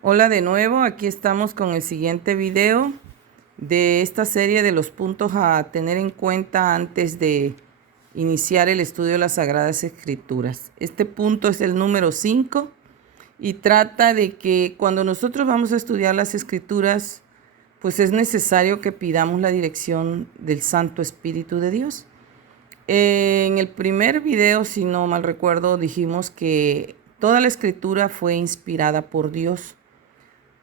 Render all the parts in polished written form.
Hola de nuevo, aquí estamos con el siguiente video de esta serie de los puntos a tener en cuenta antes de iniciar el estudio de las Sagradas Escrituras. Este punto es el número 5 y trata de que cuando nosotros vamos a estudiar las Escrituras, pues es necesario que pidamos la dirección del Santo Espíritu de Dios. En el primer video, si no mal recuerdo, dijimos que toda la Escritura fue inspirada por Dios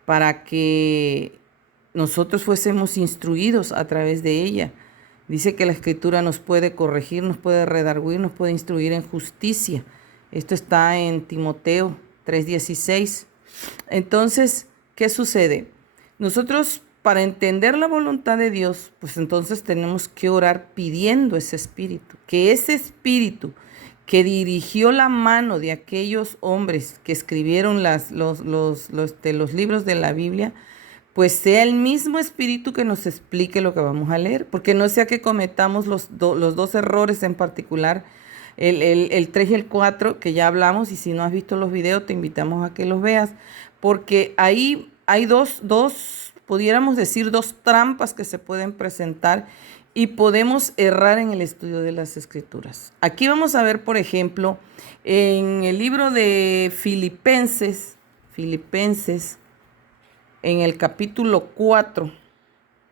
para que nosotros fuésemos instruidos a través de ella. Dice que la Escritura nos puede corregir, nos puede redarguir, nos puede instruir en justicia. Esto está en Timoteo 3:16. Entonces, ¿qué sucede? Nosotros, para entender la voluntad de Dios, pues entonces tenemos que orar pidiendo ese espíritu, que ese espíritu que dirigió la mano de aquellos hombres que escribieron los libros de la Biblia, pues sea el mismo espíritu que nos explique lo que vamos a leer, porque no sea que cometamos los dos errores en particular, el 3 y el 4, que ya hablamos, y si no has visto los videos, te invitamos a que los veas, porque ahí hay pudiéramos decir, dos trampas que se pueden presentar y podemos errar en el estudio de las Escrituras. Aquí vamos a ver, por ejemplo, en el libro de Filipenses, en el capítulo 4,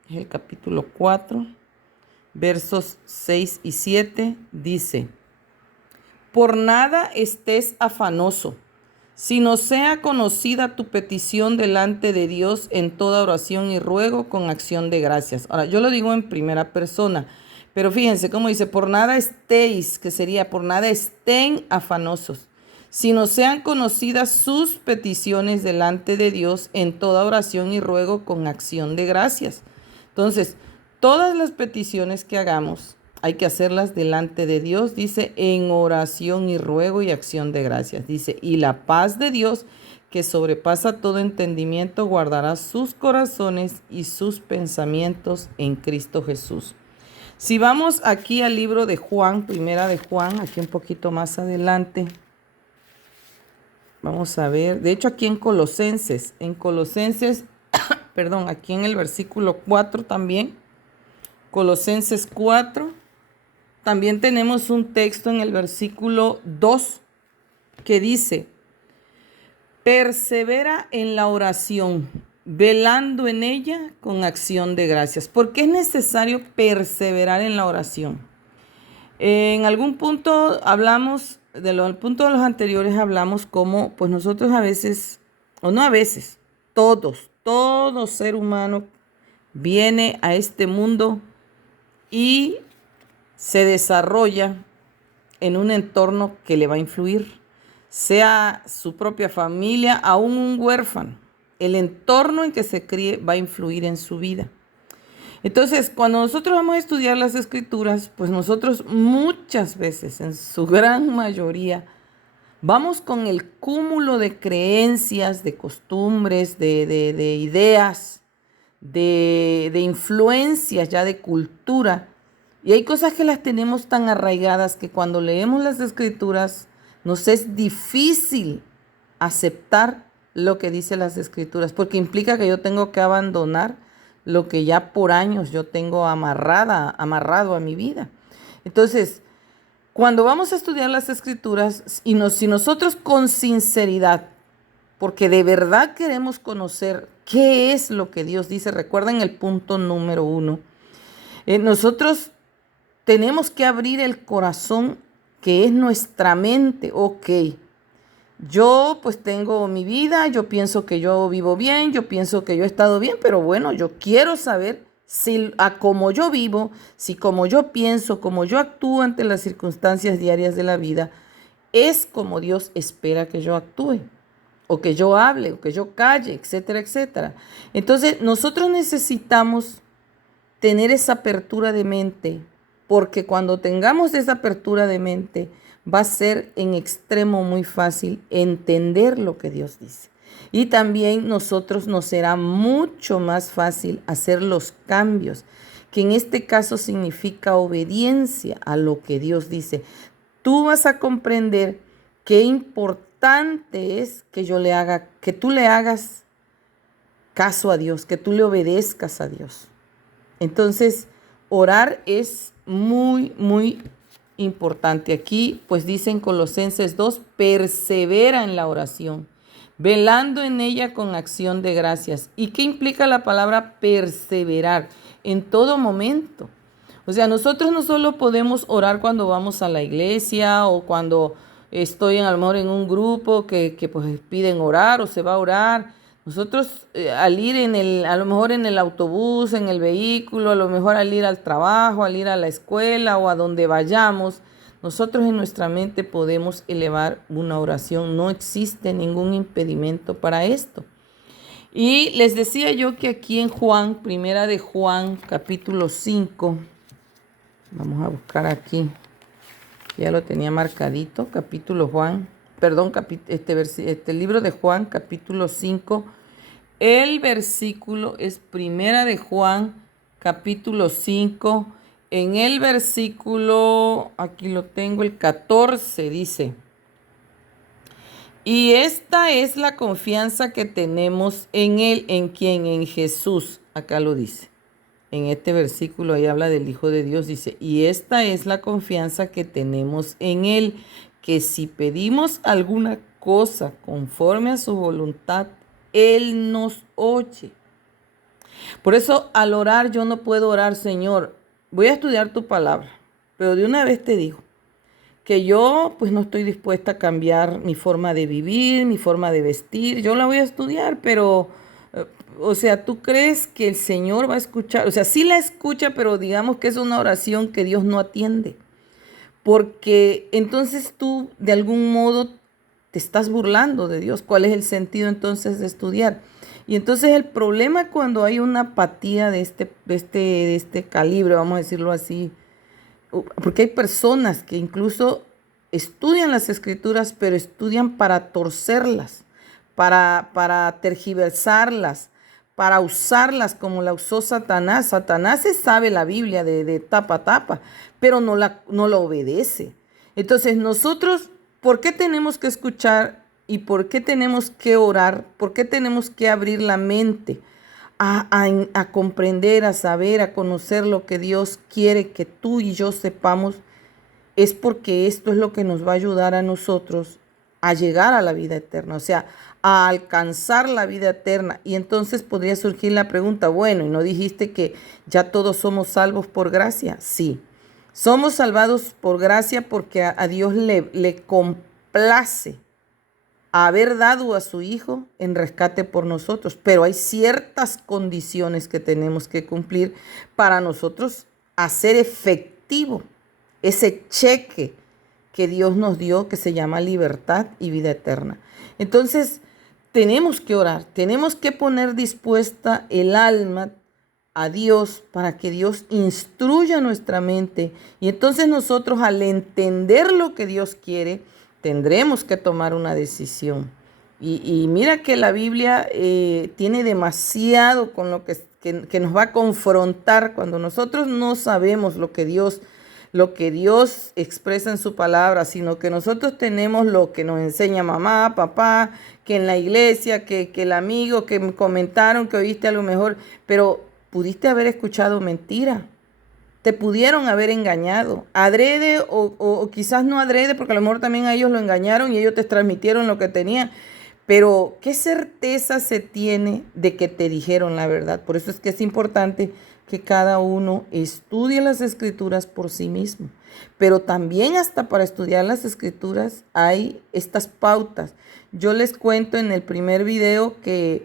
es el capítulo 4, versos 6 y 7, dice: por nada estés afanoso, sino sea conocida tu petición delante de Dios en toda oración y ruego con acción de gracias. Ahora, yo lo digo en primera persona, pero fíjense cómo dice: por nada estéis, que sería por nada estén afanosos, sino sean conocidas sus peticiones delante de Dios en toda oración y ruego con acción de gracias. Entonces, todas las peticiones que hagamos hay que hacerlas delante de Dios, dice, en oración y ruego y acción de gracias. Dice, y la paz de Dios, que sobrepasa todo entendimiento, guardará sus corazones y sus pensamientos en Cristo Jesús. Si vamos aquí al libro de Juan, primera de Juan, aquí un poquito más adelante, vamos a ver, de hecho aquí en Colosenses, perdón, aquí en el versículo 4 también, Colosenses 4, también tenemos un texto en el versículo 2 que dice: persevera en la oración, velando en ella con acción de gracias. ¿Por qué es necesario perseverar en la oración? En algún punto hablamos, el punto de los anteriores hablamos cómo pues nosotros a veces, o no a veces, todo ser humano viene a este mundo y se desarrolla en un entorno que le va a influir, sea su propia familia, aún un huérfano. El entorno en que se críe va a influir en su vida. Entonces, cuando nosotros vamos a estudiar las Escrituras, pues nosotros muchas veces, en su gran mayoría, vamos con el cúmulo de creencias, de costumbres, de ideas, de influencias ya de cultura. Y hay cosas que las tenemos tan arraigadas que cuando leemos las Escrituras nos es difícil aceptar lo que dice las Escrituras, porque implica que yo tengo que abandonar lo que ya por años yo tengo amarrado a mi vida. Entonces, cuando vamos a estudiar las Escrituras, si nosotros con sinceridad, porque de verdad queremos conocer qué es lo que Dios dice, recuerden el punto número 1, nosotros tenemos que abrir el corazón, que es nuestra mente. Ok, yo pues tengo mi vida, yo pienso que yo vivo bien, yo pienso que yo he estado bien, pero bueno, yo quiero saber si a como yo vivo, si como yo pienso, como yo actúo ante las circunstancias diarias de la vida, es como Dios espera que yo actúe, o que yo hable, o que yo calle, etcétera, etcétera. Entonces, nosotros necesitamos tener esa apertura de mente, porque cuando tengamos esa apertura de mente, va a ser en extremo muy fácil entender lo que Dios dice. Y también nosotros nos será mucho más fácil hacer los cambios, que en este caso significa obediencia a lo que Dios dice. Tú vas a comprender qué importante es que yo le haga, que tú le hagas caso a Dios, que tú le obedezcas a Dios. Entonces, orar es muy, muy importante. Aquí, pues dice en Colosenses 2, persevera en la oración, velando en ella con acción de gracias. ¿Y qué implica la palabra perseverar? En todo momento. O sea, nosotros no solo podemos orar cuando vamos a la iglesia o cuando estoy a lo mejor en un grupo que pues piden orar o se va a orar. Nosotros al ir a lo mejor en el autobús, en el vehículo, a lo mejor al ir al trabajo, al ir a la escuela o a donde vayamos, nosotros en nuestra mente podemos elevar una oración. No existe ningún impedimento para esto. Y les decía yo que aquí en Juan, primera de Juan, capítulo 5, vamos a buscar aquí, ya lo tenía marcadito, libro de Juan, capítulo 5. El versículo es primera de Juan, capítulo 5. En el versículo, aquí lo tengo, el 14 dice: y esta es la confianza que tenemos en Él, ¿en quién? En Jesús. Acá lo dice. En este versículo ahí habla del Hijo de Dios. Dice, y esta es la confianza que tenemos en Él, que si pedimos alguna cosa conforme a su voluntad, Él nos oye. Por eso al orar yo no puedo orar, Señor, voy a estudiar tu palabra, pero de una vez te digo que yo pues no estoy dispuesta a cambiar mi forma de vivir, mi forma de vestir. Yo la voy a estudiar, pero, o sea, ¿tú crees que el Señor va a escuchar? O sea, sí la escucha, pero digamos que es una oración que Dios no atiende. Porque entonces tú de algún modo te estás burlando de Dios. ¿Cuál es el sentido entonces de estudiar? Y entonces el problema cuando hay una apatía de este calibre, vamos a decirlo así, porque hay personas que incluso estudian las escrituras, pero estudian para torcerlas, para tergiversarlas, para usarlas como la usó Satanás. Satanás se sabe la Biblia de tapa a tapa, pero no la obedece. Entonces nosotros, ¿por qué tenemos que escuchar y por qué tenemos que orar? ¿Por qué tenemos que abrir la mente a comprender, a saber, a conocer lo que Dios quiere que tú y yo sepamos? Es porque esto es lo que nos va a ayudar a nosotros a llegar a la vida eterna, o sea, a alcanzar la vida eterna. Y entonces podría surgir la pregunta, bueno, ¿y no dijiste que ya todos somos salvos por gracia? Sí, somos salvados por gracia porque a Dios le complace haber dado a su Hijo en rescate por nosotros, pero hay ciertas condiciones que tenemos que cumplir para nosotros hacer efectivo ese cheque que Dios nos dio, que se llama libertad y vida eterna. Entonces, tenemos que orar, tenemos que poner dispuesta el alma a Dios para que Dios instruya nuestra mente. Y entonces nosotros, al entender lo que Dios quiere, tendremos que tomar una decisión. Y mira que la Biblia tiene demasiado con lo que nos va a confrontar cuando nosotros no sabemos lo que Dios expresa en su palabra, sino que nosotros tenemos lo que nos enseña mamá, papá, que en la iglesia, que el amigo, que me comentaron, que oíste a lo mejor, pero pudiste haber escuchado mentira. Te pudieron haber engañado, adrede o quizás no adrede, porque a lo mejor también a ellos lo engañaron y ellos te transmitieron lo que tenían. Pero ¿qué certeza se tiene de que te dijeron la verdad? Por eso es que es importante que cada uno estudie las escrituras por sí mismo. Pero también hasta para estudiar las escrituras hay estas pautas. Yo les cuento en el primer video que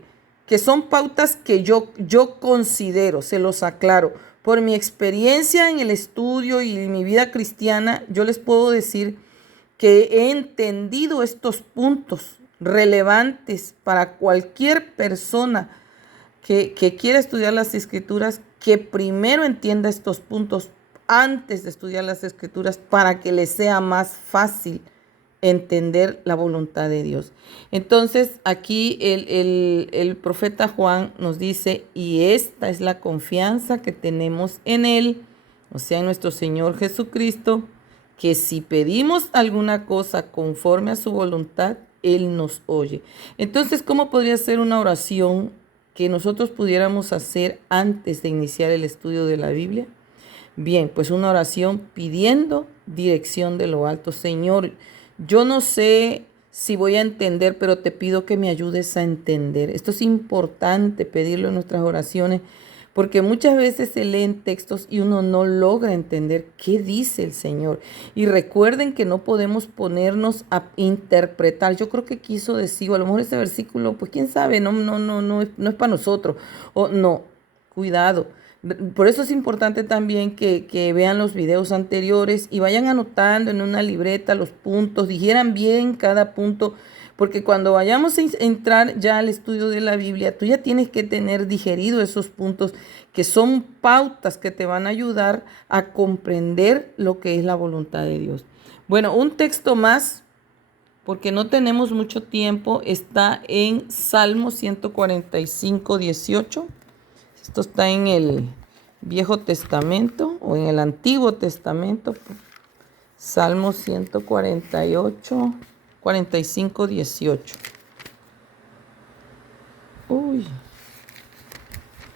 son pautas que yo considero, se los aclaro. Por mi experiencia en el estudio y en mi vida cristiana, yo les puedo decir que he entendido estos puntos relevantes para cualquier persona que quiera estudiar las escrituras, que primero entienda estos puntos antes de estudiar las escrituras para que les sea más fácil entender la voluntad de Dios. Entonces aquí el profeta Juan nos dice, y esta es la confianza que tenemos en Él, o sea, en nuestro Señor Jesucristo, que si pedimos alguna cosa conforme a su voluntad, Él nos oye. Entonces, ¿cómo podría ser una oración que nosotros pudiéramos hacer antes de iniciar el estudio de la Biblia? Bien, pues una oración pidiendo dirección de lo alto. Señor, yo no sé si voy a entender, pero te pido que me ayudes a entender. Esto es importante pedirlo en nuestras oraciones, porque muchas veces se leen textos y uno no logra entender qué dice el Señor. Y recuerden que no podemos ponernos a interpretar. Yo creo que quiso decir, o a lo mejor ese versículo, pues quién sabe, no es para nosotros. O no, cuidado. Por eso es importante también que vean los videos anteriores y vayan anotando en una libreta los puntos, digieran bien cada punto, porque cuando vayamos a entrar ya al estudio de la Biblia, tú ya tienes que tener digerido esos puntos que son pautas que te van a ayudar a comprender lo que es la voluntad de Dios. Bueno, un texto más, porque no tenemos mucho tiempo, está en Salmo 145, 18. Esto está en el Viejo Testamento o en el Antiguo Testamento. Salmo 148, 45, 18. Uy,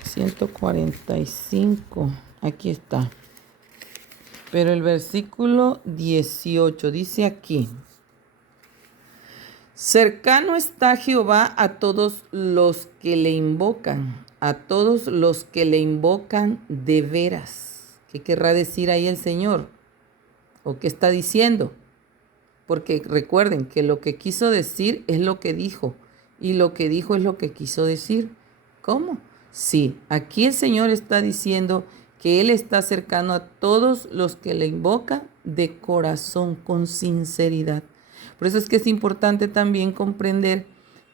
145. Aquí está. Pero el versículo 18 dice aquí: cercano está Jehová a todos los que le invocan, a todos los que le invocan de veras. ¿Qué querrá decir ahí el Señor? ¿O qué está diciendo? Porque recuerden que lo que quiso decir es lo que dijo, y lo que dijo es lo que quiso decir. ¿Cómo? Sí, aquí el Señor está diciendo que Él está cercano a todos los que le invocan de corazón, con sinceridad. Por eso es que es importante también comprender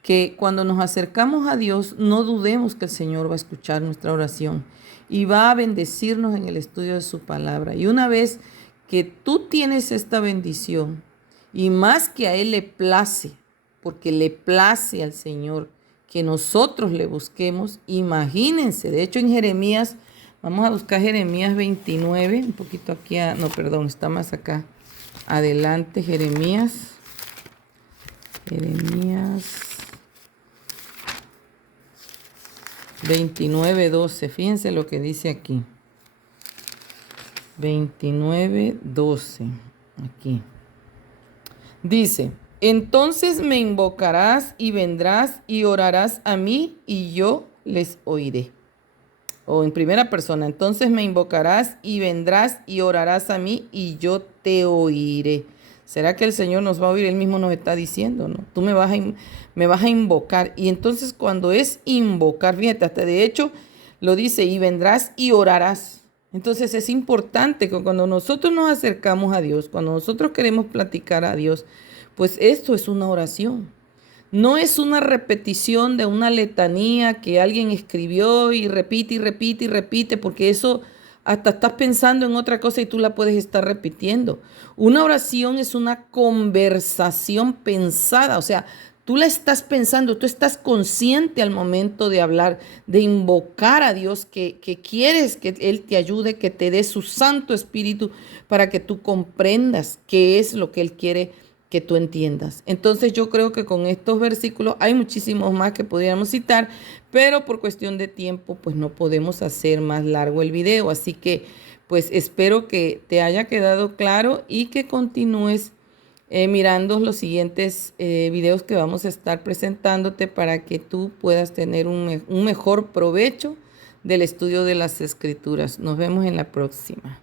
que cuando nos acercamos a Dios, no dudemos que el Señor va a escuchar nuestra oración y va a bendecirnos en el estudio de su palabra. Y una vez que tú tienes esta bendición, y más que a Él le place, porque le place al Señor que nosotros le busquemos, imagínense, de hecho en Jeremías, vamos a buscar Jeremías 29, un poquito aquí, está más acá adelante, Jeremías 29, 12. Fíjense lo que dice aquí. 29, 12. Aquí. Dice: entonces me invocarás y vendrás y orarás a mí y yo les oiré. O en primera persona: entonces me invocarás y vendrás y orarás a mí y yo te oiré. ¿Será que el Señor nos va a oír? Él mismo nos está diciendo, ¿no? Tú me vas a invocar. Y entonces cuando es invocar, fíjate, hasta de hecho lo dice: y vendrás y orarás. Entonces es importante que cuando nosotros nos acercamos a Dios, cuando nosotros queremos platicar a Dios, pues esto es una oración. No es una repetición de una letanía que alguien escribió y repite y repite y repite, porque eso hasta estás pensando en otra cosa y tú la puedes estar repitiendo. Una oración es una conversación pensada, o sea, tú la estás pensando, tú estás consciente al momento de hablar, de invocar a Dios, que quieres que Él te ayude, que te dé su Santo Espíritu para que tú comprendas qué es lo que Él quiere que tú entiendas. Entonces yo creo que con estos versículos hay muchísimos más que podríamos citar, pero por cuestión de tiempo pues no podemos hacer más largo el video. Así que pues espero que te haya quedado claro y que continúes mirando los siguientes videos que vamos a estar presentándote para que tú puedas tener un mejor provecho del estudio de las Escrituras. Nos vemos en la próxima.